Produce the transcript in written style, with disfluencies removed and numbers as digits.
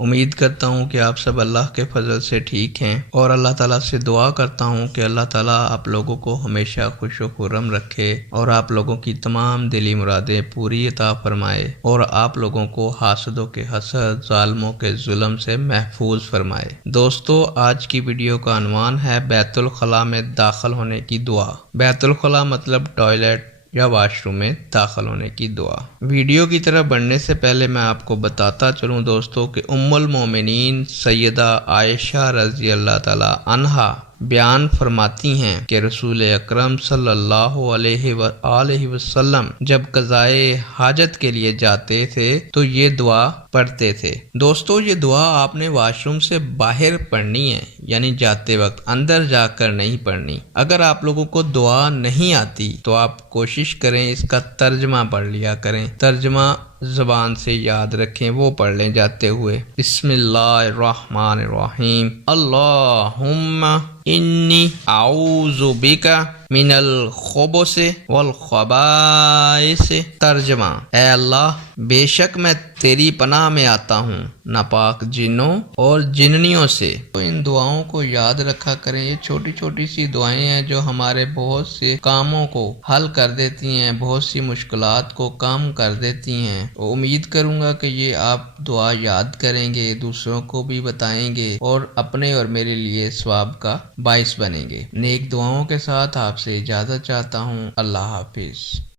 امید کرتا ہوں کہ آپ سب اللہ کے فضل سے ٹھیک ہیں، اور اللہ تعالیٰ سے دعا کرتا ہوں کہ اللہ تعالیٰ آپ لوگوں کو ہمیشہ خوش و خرم رکھے اور آپ لوگوں کی تمام دلی مرادیں پوری عطا فرمائے، اور آپ لوگوں کو حاسدوں کے حسد، ظالموں کے ظلم سے محفوظ فرمائے۔ دوستو، آج کی ویڈیو کا عنوان ہے بیت الخلاء میں داخل ہونے کی دعا۔ بیت الخلاء مطلب ٹوائلٹ یا واش روم میں داخل ہونے کی دعا۔ ویڈیو کی طرف بڑھنے سے پہلے میں آپ کو بتاتا چلوں دوستو کہ ام المومنین سیدہ عائشہ رضی اللہ تعالی عنہا بیان فرماتی ہیں کہ رسول اکرم صلی اللہ علیہ وآلہ وسلم جب قضائے حاجت کے لیے جاتے تھے تو یہ دعا پڑھتے تھے۔ دوستو، یہ دعا آپ نے واش روم سے باہر پڑھنی ہے، یعنی جاتے وقت، اندر جا کر نہیں پڑھنی۔ اگر آپ لوگوں کو دعا نہیں آتی تو آپ کوشش کریں اس کا ترجمہ پڑھ لیا کریں، ترجمہ زبان سے یاد رکھیں، وہ پڑھ لیں جاتے ہوئے۔ بسم اللہ الرحمن الرحیم، اللہم انی اعوذ بک من الخبث والخبائث۔ ترجمہ: اے اللہ، بے شک میں تیری پناہ میں آتا ہوں ناپاک جنوں اور جننیوں سے۔ تو ان دعاؤں کو یاد رکھا کریں، یہ چھوٹی چھوٹی سی دعائیں ہیں جو ہمارے بہت سے کاموں کو حل کر دیتی ہیں، بہت سی مشکلات کو کم کر دیتی ہیں۔ امید کروں گا کہ یہ آپ دعا یاد کریں گے، دوسروں کو بھی بتائیں گے اور اپنے اور میرے لیے ثواب کا باعث بنیں گے۔ نیک دعاؤں کے ساتھ آپ سے اجازت چاہتا ہوں۔ اللہ حافظ۔